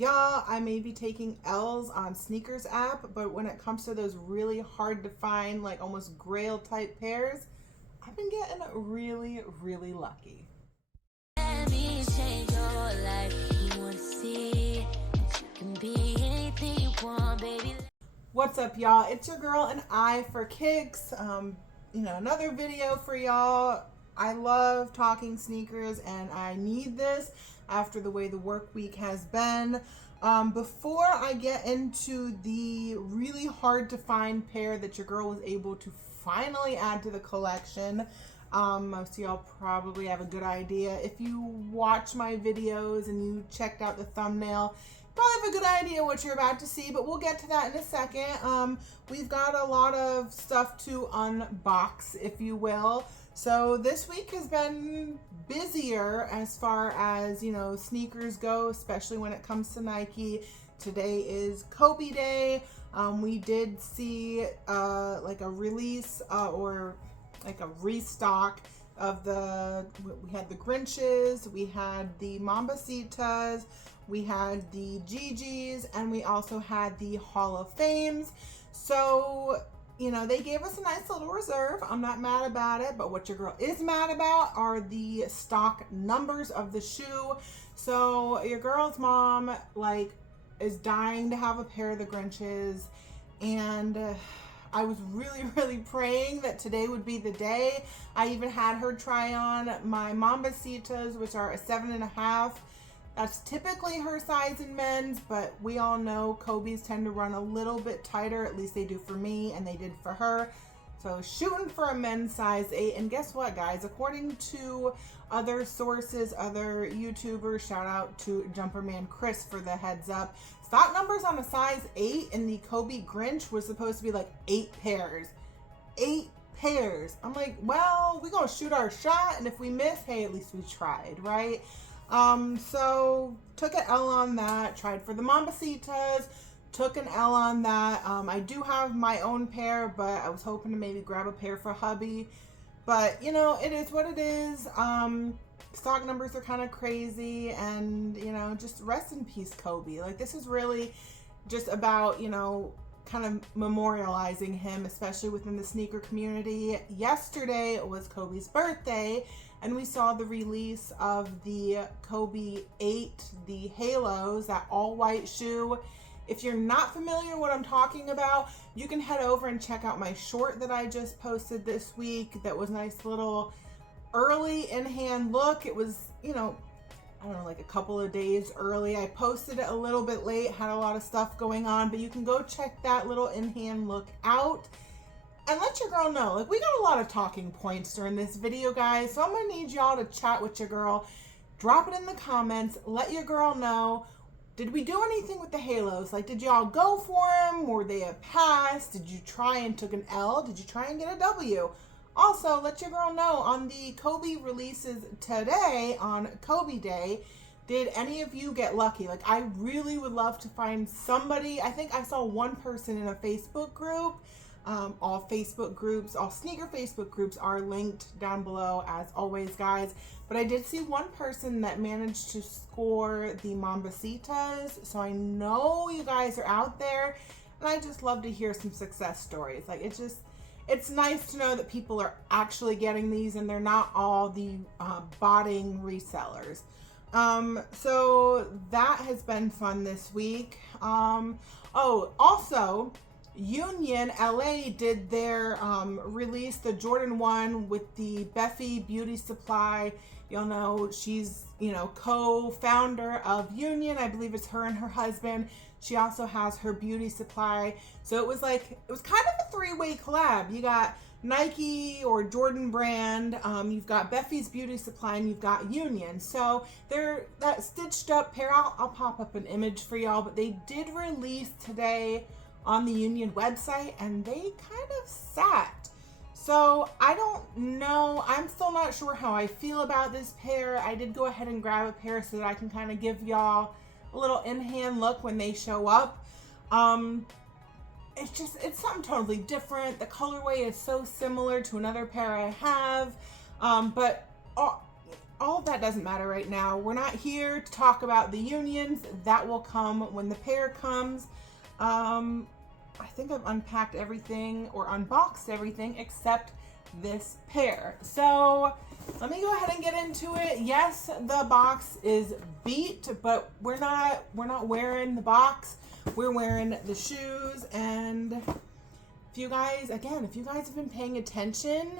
Y'all, I may be taking L's on sneakers app, but when it comes to those really hard to find, like almost grail type pairs, I've been getting really, really lucky. Let me change your life. You want to see that you can be anything you want, baby. What's up, y'all? It's your girl AnEyeIVKicks. Another video for y'all. I love talking sneakers and I need this after the way the work week has been. Before I get into the really hard to find pair that your girl was able to finally add to the collection, most of y'all probably have a good idea. If you watch my videos and you checked out the thumbnail, probably have a good idea what you're about to see, but we'll get to that in a second. We've got a lot of stuff to unbox, if you will. So this week has been busier as far as, sneakers go, especially when it comes to Nike. Today is Kobe Day. We did see like a release or like a restock of we had the Grinches, we had the Mambacitas, we had the Gigi's, and we also had the Hall of Fames. So, they gave us a nice little reserve. I'm not mad about it, but what your girl is mad about are the stock numbers of the shoe. So your girl's mom, is dying to have a pair of the Grinches, and I was really, really praying that today would be the day. I even had her try on my Mambacitas, which are a 7.5. That's typically her size in men's, but we all know Kobe's tend to run a little bit tighter. At least they do for me, and they did for her. So shooting for a men's size 8. And guess what, guys? According to other sources, other YouTubers, shout out to Jumperman Chris for the heads up, stock numbers on a size 8 in the Kobe Grinch was supposed to be like 8 pairs. 8 pairs. I'm like, well, we're going to shoot our shot, and if we miss, hey, at least we tried, right? So took an L on that, tried for the Mambacitas, took an L on that. I do have my own pair, but I was hoping to maybe grab a pair for hubby, but it is what it is. Stock numbers are kind of crazy, and just rest in peace, Kobe. This is really just about, kind of memorializing him, especially within the sneaker community. Yesterday was Kobe's birthday, and we saw the release of the Kobe 8, the Halos, that all white shoe. If you're not familiar what I'm talking about, you can head over and check out my short that I just posted this week. That was a nice little early in-hand look. It was, a couple of days early. I posted it a little bit late, had a lot of stuff going on, but you can go check that little in-hand look out. And let your girl know, we got a lot of talking points during this video, guys. So I'm going to need y'all to chat with your girl. Drop it in the comments. Let your girl know, did we do anything with the Halos? Did y'all go for them? Were they a pass? Did you try and took an L? Did you try and get a W? Also, let your girl know, on the Kobe releases today, on Kobe Day, did any of you get lucky? I really would love to find somebody. I think I saw one person in a Facebook group. All Facebook groups, all sneaker Facebook groups are linked down below as always, guys. But I did see one person that managed to score the Mambacitas. So I know you guys are out there, and I just love to hear some success stories. It's nice to know that people are actually getting these and they're not all the botting resellers. So that has been fun this week. Also, Union LA did their release, the Jordan 1 with the Beffy Beauty Supply. You'll know she's, co-founder of Union. I believe it's her and her husband. She also has her beauty supply. So it was kind of a 3-way collab. You got Nike or Jordan brand, you've got Beffy's Beauty Supply, and you've got Union. So they're that stitched up pair. I'll pop up an image for y'all, but they did release today on the Union website, and they kind of sat. So I don't know. I'm still not sure how I feel about this pair. I did go ahead and grab a pair so that I can kind of give y'all a little in-hand look when they show up. It's something totally different. The colorway is so similar to another pair I have. But all of that doesn't matter right now. We're not here to talk about the unions. That will come when the pair comes. I think I've unpacked everything or unboxed everything except this pair. So let me go ahead and get into it. Yes, the box is beat, but we're not wearing the box. We're wearing the shoes. And if you guys have been paying attention,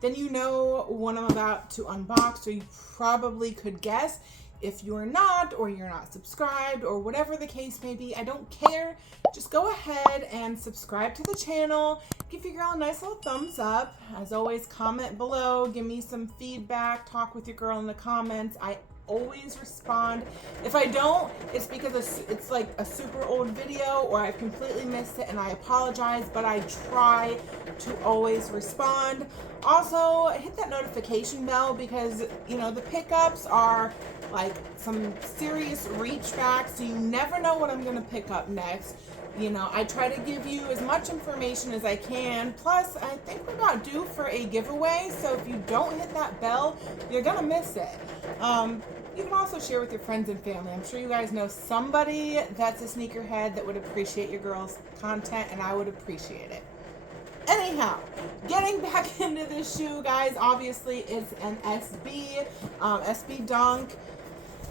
then you know what I'm about to unbox, or you probably could guess. If you're not, or you're not subscribed, or whatever the case may be, I don't care. Just go ahead and subscribe to the channel. Give your girl a nice little thumbs up. As always, comment below. Give me some feedback. Talk with your girl in the comments. I always respond. If I don't, it's because it's like a super old video or I've completely missed it, and I apologize, but I try to always respond. Also, hit that notification bell because, you know, the pickups are like some serious reach back, so you never know what I'm going to pick up next. You know, I try to give you as much information as I can. Plus, I think we're about due for a giveaway, so if you don't hit that bell, you're going to miss it. You can also share with your friends and family. I'm sure you guys know somebody that's a sneakerhead that would appreciate your girl's content, and I would appreciate it. Anyhow, getting back into this shoe, guys, obviously it's an SB Dunk.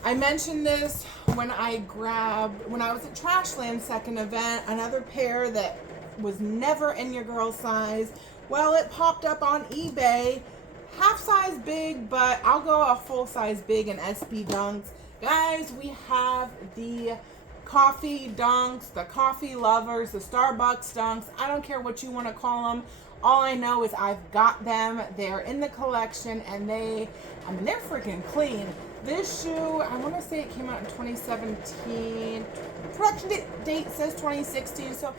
I mentioned this when I was at Trashland's second event, another pair that was never in your girl's size. Well, it popped up on eBay. Half size big, but I'll go a full size big in SB Dunks. Guys, we have the coffee dunks, the coffee lovers, the Starbucks dunks. I don't care what you want to call them. All I know is I've got them. They're in the collection, and they're freaking clean. This shoe, I want to say it came out in 2017. Production date says 2016, so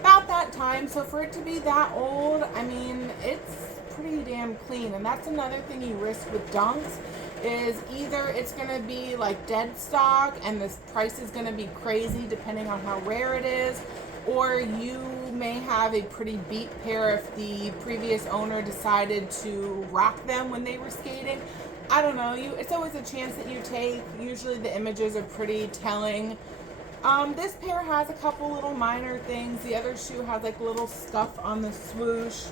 about that time. So for it to be that old, I mean, it's pretty damn clean. And that's another thing you risk with dunks, is either it's going to be like dead stock and the price is going to be crazy depending on how rare it is, or you may have a pretty beat pair if the previous owner decided to rock them when they were skating. I don't know. It's always a chance that you take. Usually the images are pretty telling. This pair has a couple little minor things. The other shoe has like a little scuff on the swoosh,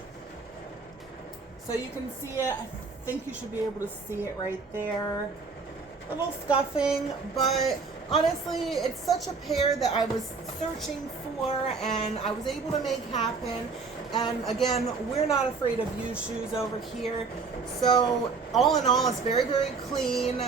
so you can see it. I think you should be able to see it right there. A little scuffing, but honestly, it's such a pair that I was searching for and I was able to make happen. And again, we're not afraid of used shoes over here. So all in all, it's very, very clean.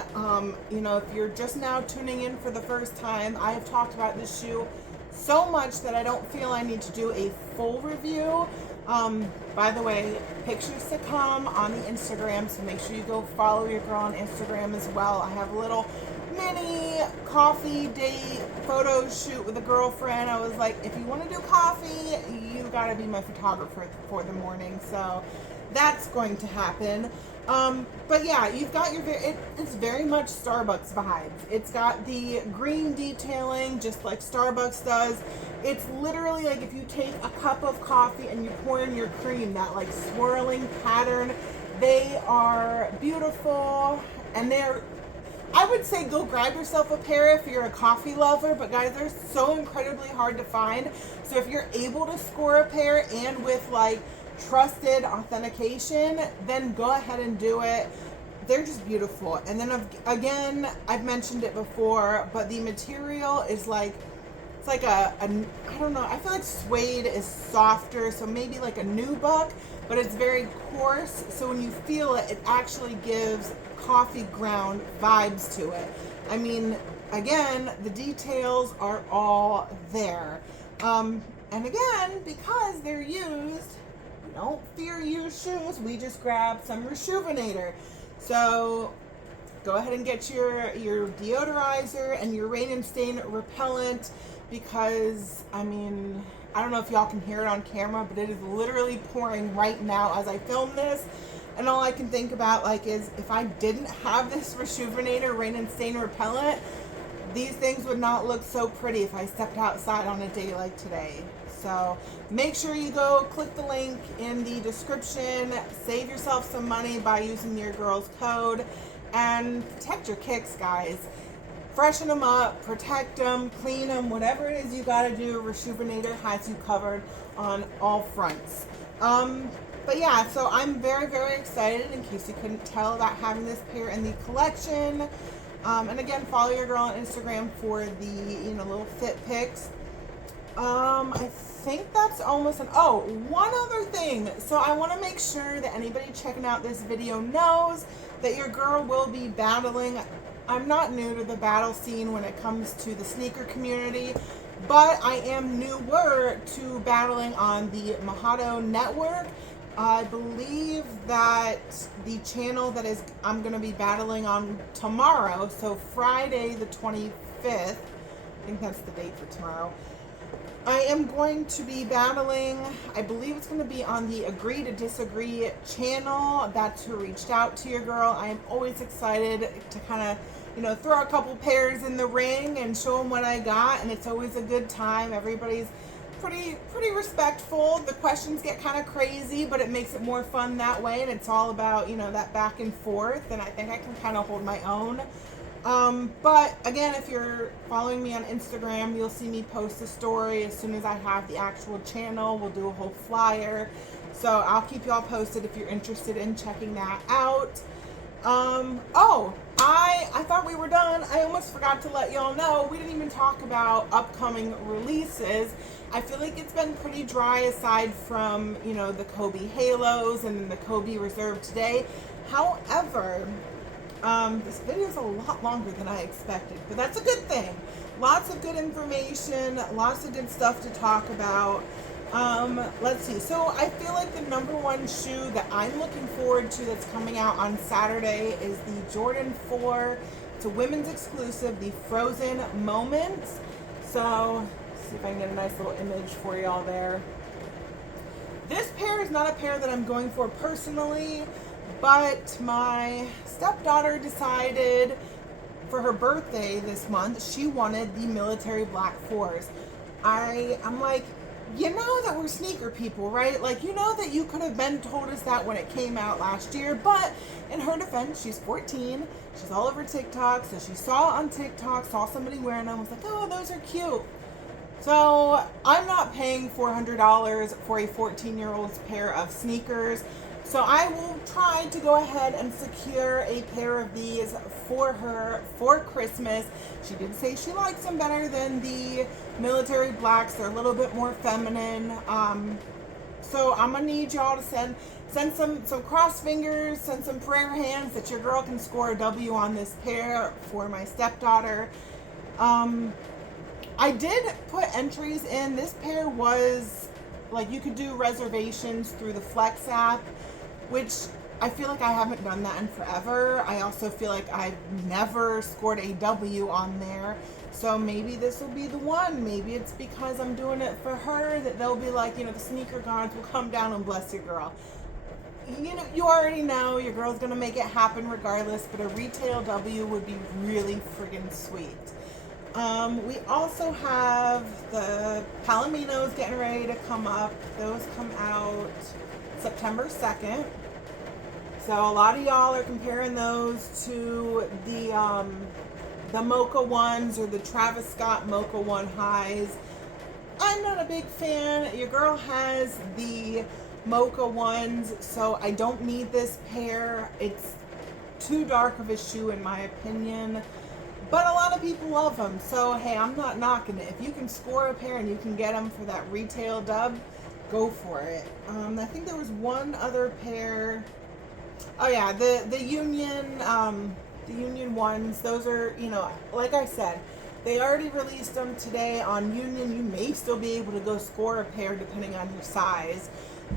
You know, if you're just now tuning in for the first time, I have talked about this shoe so much that I don't feel I need to do a full review. By the way, pictures to come on the Instagram, so make sure you go follow your girl on Instagram as well. I have a little mini coffee date photo shoot with a girlfriend. I was like, if you want to do coffee, you gotta be my photographer for the morning, so that's going to happen. But yeah, you've got your, it's very much Starbucks vibes. It's got the green detailing just like Starbucks does. It's literally like if you take a cup of coffee and you pour in your cream, that like swirling pattern. They are beautiful, and I would say go grab yourself a pair if you're a coffee lover, but guys, they're so incredibly hard to find. So if you're able to score a pair and with like trusted authentication, then go ahead and do it. They're just beautiful. And then again, I've mentioned it before, but the material is like, it's like a I don't know, I feel like suede is softer, so maybe like a nubuck, but it's very coarse, so when you feel it, it actually gives coffee ground vibes to it. I mean, again, the details are all there. And again, because they're used, don't fear used shoes. We just grabbed some Rejuvenator. So go ahead and get your deodorizer and your rain and stain repellent, because I mean, I don't know if y'all can hear it on camera, but it is literally pouring right now as I film this. And all I can think about like is if I didn't have this Rejuvenator rain and stain repellent, these things would not look so pretty if I stepped outside on a day like today. So make sure you go click the link in the description, save yourself some money by using your girl's code, and protect your kicks, guys. Freshen them up, protect them, clean them, whatever it is you got to do. Reshoebinator has you covered on all fronts. But yeah, so I'm very, very excited, in case you couldn't tell, about having this pair in the collection. And again, follow your girl on Instagram for the, little fit pics. I think that's almost one other thing. So I want to make sure that anybody checking out this video knows that your girl will be battling. I'm not new to the battle scene when it comes to the sneaker community, but I am newer to battling on the Mojado network. I believe that the channel that I'm going to be battling on tomorrow, so Friday the 25th, I think that's the date for tomorrow, I am going to be battling, I believe it's going to be on the Agree to Disagree channel. That's who reached out to your girl. I am always excited to kind of, throw a couple pairs in the ring and show them what I got, and it's always a good time. Everybody's pretty respectful. The questions get kind of crazy, but it makes it more fun that way, and it's all about, that back and forth, and I think I can kind of hold my own. But again, if you're following me on Instagram, you'll see me post a story as soon as I have the actual channel. We'll do a whole flyer, so I'll keep y'all posted if you're interested in checking that out. I thought we were done. I almost forgot to let y'all know, we didn't even talk about upcoming releases. I feel like it's been pretty dry, aside from, the Kobe Halos and the Kobe Reserve today. However, this video is a lot longer than I expected, but that's a good thing. Lots of good information, lots of good stuff to talk about. Let's see. So I feel like the #1 shoe that I'm looking forward to that's coming out on Saturday is the Jordan 4. It's a women's exclusive, the Frozen Moments. So let's see if I can get a nice little image for y'all there. This pair is not a pair that I'm going for personally, but my stepdaughter decided for her birthday this month, she wanted the military black 4s. I'm like, you know that we're sneaker people, right? Like, that you could have been told us that when it came out last year. But in her defense, she's 14. She's all over TikTok. So she saw on TikTok, saw somebody wearing them, was like, oh, those are cute. So I'm not paying $400 for a 14-year-old's pair of sneakers. So I will try to go ahead and secure a pair of these for her for Christmas. She did say she likes them better than the military blacks. They're a little bit more feminine. So I'm gonna need y'all to send some cross fingers, send some prayer hands that your girl can score a W on this pair for my stepdaughter. I did put entries in. This pair was like, you could do reservations through the Flex app, which I feel like I haven't done that in forever. I also feel like I've never scored a W on there. So maybe this will be the one. Maybe it's because I'm doing it for her that they'll be like, the sneaker gods will come down and bless your girl. You already know your girl's going to make it happen regardless, but a retail W would be really friggin' sweet. We also have the Palominos getting ready to come up. Those come out September 2nd. So a lot of y'all are comparing those to the Mocha ones, or the Travis Scott Mocha 1 highs. I'm not a big fan. Your girl has the Mocha ones, so I don't need this pair. It's too dark of a shoe in my opinion, but a lot of people love them. So hey, I'm not knocking it. If you can score a pair and you can get them for that retail dub, go for it. I think there was one other pair. Oh yeah, the Union ones. Those are, like I said, they already released them today on Union. You may still be able to go score a pair depending on your size,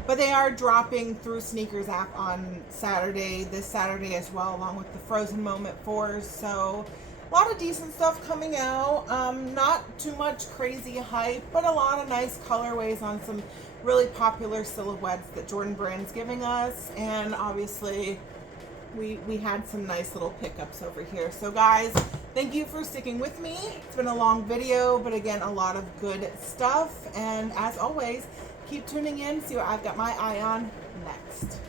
but they are dropping through Sneakers app on Saturday, this Saturday as well, along with the Frozen Moment 4s. So a lot of decent stuff coming out. Not too much crazy hype, but a lot of nice colorways on some really popular silhouettes that Jordan Brand's giving us. And obviously we had some nice little pickups over here. So guys, thank you for sticking with me. It's been a long video, but again, a lot of good stuff. And as always, keep tuning in, see what I've got my eye on next.